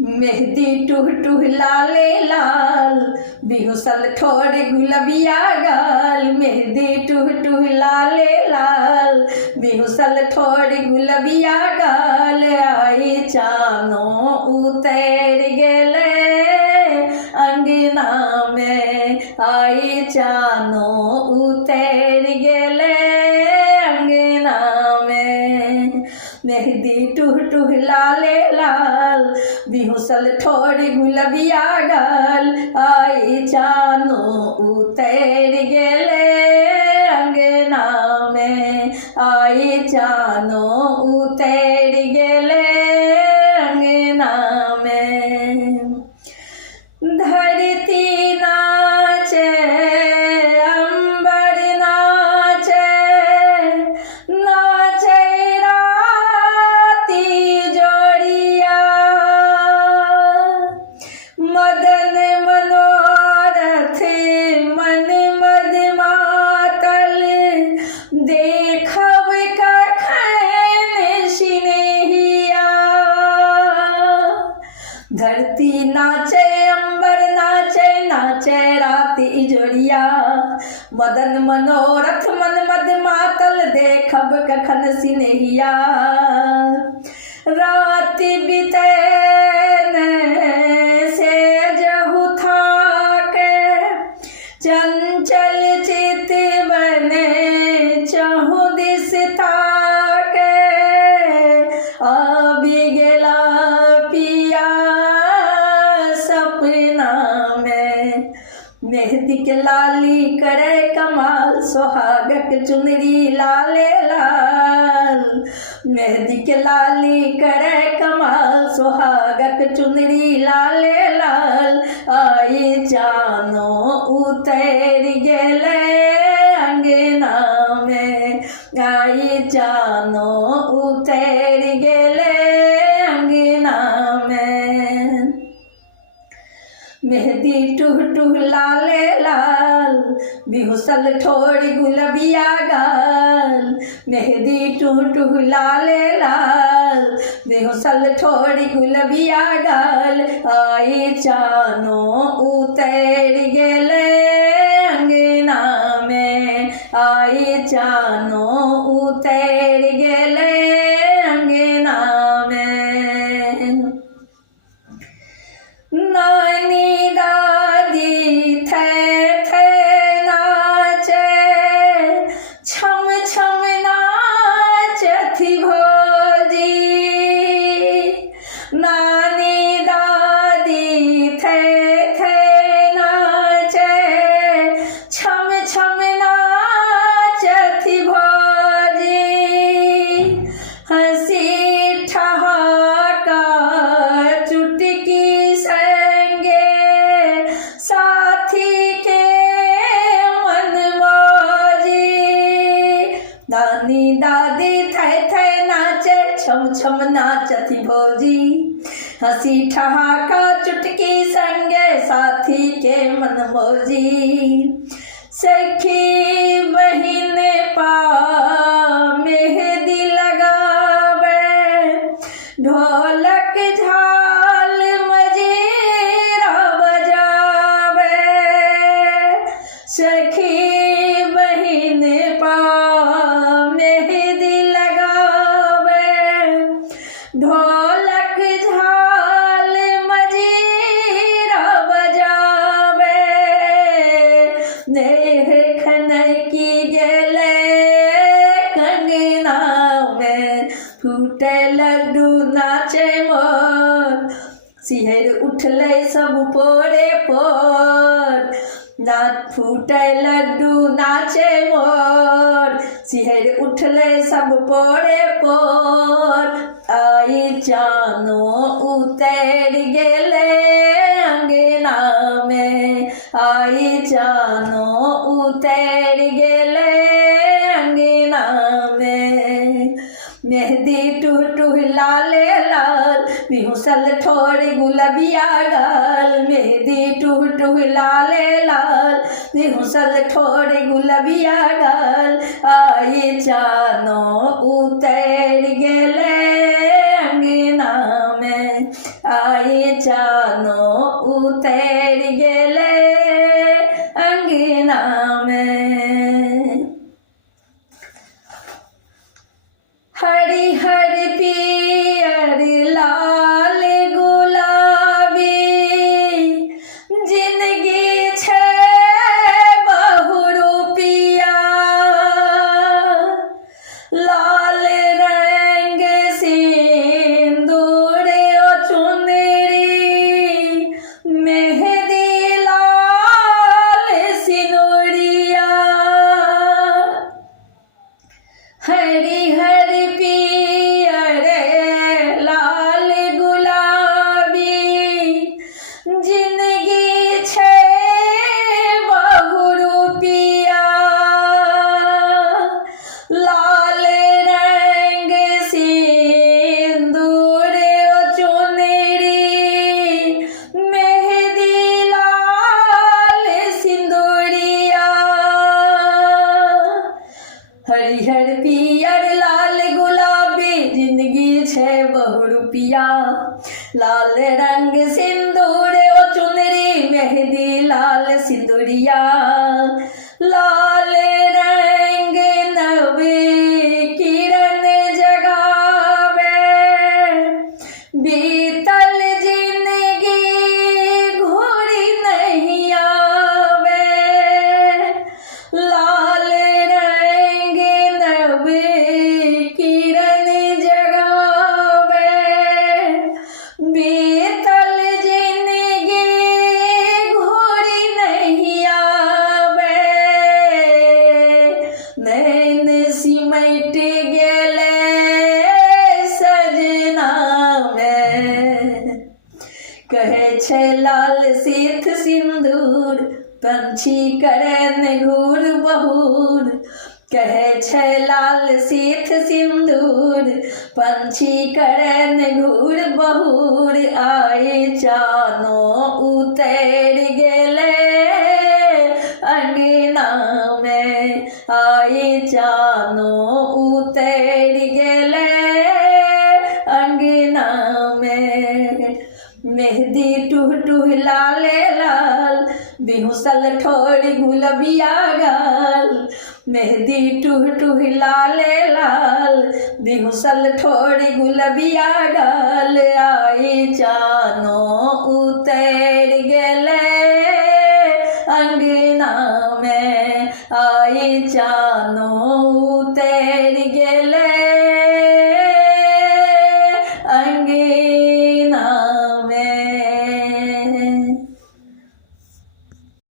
मेहंदी टूह टूह लाले लाल बिहुसल ठोड़ गुलबिया गाल। मेहंदी टूह टूह लाले लाल बिहुसल ठोड़ गुलबिया गाल। आई चानो उतर गेले अंगना में, आई चानो उतर गेले अंगना में। मेहंदी टूह टूह लाले लाल बिहुसल ठोड़ गुलबिया गाल। आई चानो उतर गेले अंगना में, आई चानो उतर गेले अंगना में। धरती नाचे अंबर नाचे, नाचे राती जोड़िया। मदन मनोरथ मन मद मातल, देखब कखन सिनेहिया। धरती नाचे अंबर नाचे, नाचे राती जोड़िया। मदन मनोरथ मन मद मातल, देखब कखन सिनेहिया। रात बीते से जहु थाके, चंचल चित बने चहु दिस ताके। आबि गेला पिया सपना में, मेहंदी के लाली करे कमाल, सोहागक चुनरी लाले लाल। मेहंदी के लाली करे कमाल, सोहागक चुनरी लाले लाल। आई चानो उतर गेले अंगना में, आई चानो उतर गेले अंगना में। मेहंदी टूह टूह लाले लाल बिहुसल ठोड़ गुलबिया गाल। मेहंदी टूह टूह लाले लाल बिहुसल ठोड़ गुलबिया गाल। आई चानो उतर गेले अंगना में, आई चानो उतर गेले अंगना में। नानी दादी थे नाचे, छम छम नाचथी भोजी। नानी दादी थे नाचे, छम छम नाचथी भोजी। हंसी ठहाका चुटकी संगे, साथी के मन मौजी। नानी दादी थे नाचे, छम छम नाचती भौजी। हंसी ठहाका चुटकी संगे, साथी के मन मौजी। सखी बहिन पा मेहंदी लगावे, ढोलक झाल मजीरा बजावे। सखी बहिन पा मेहंदी लगावे, ढोलक झाल मजीरा बजावे। नेह खनकी गेले कंगना में, फूटे लड्डू नाचे मोर। सिहर उठले सब पोरे पोर, नाच फूटे लड्डू नाचे मोर। सिहर उठले सब पोरे पोर। आई चानो उतर गेले अंगना में, आई चानो उतर गेले अंगना में। मेहंदी टूह टूह लाले लाल बिहुसल ठोड़ गुलबिया गाल। मेहंदी टूह टूह लाले लाल बिहुसल ठोड़ गुलबिया गाल। आई चानो उतर गेले अंगना में। आए जानो उतर गेले अंगना में। हरी हरी पियर लाल गुलाबी जिंदगी छे बहुरूपिया, लाल रंग सिंदूर ओ चुनरी मेहंदी लाल सिनुरिया। हरी हरी पियर लाल गुलाबी जिंदगी छे बहुरूपिया, लाल रंग सिंदूर ओ चुनरी मेहंदी लाल सिंदूरिया। हरिहर पियर लाल गुलाबी जिंदगी छे बहुरूपिया, लाल रंग सिंदूर ओ चुनरी मेहंदी लाल सिंदूरिया। लाल रंग नव किरण जगावे बीतल जिंदगी घूरी नहीं आवे, लाल रंग नव किरण जगावे बीतल जिंदगी घूरी नहीं आवे। नैन सिमट गेले सजना में, कहे छे लाल सिथ सिंदूर पंछी करन घूर बहूर। कहे छे लाल सिथ सिंदूर पंछी करन घूर बहूर। आए जानो उतर गेले अंगना में, आए जानो उतर गेले अंगना में। मेहंदी टूह टूह लाले लाल बिहुसल ठोड़ी गुलबिया गाल, मेहंदी टूह टूह लाले लाल बिहुसल ठोड़ी गुलबिया गाल। आए जानो उतर गेले अंगना में, आए जानो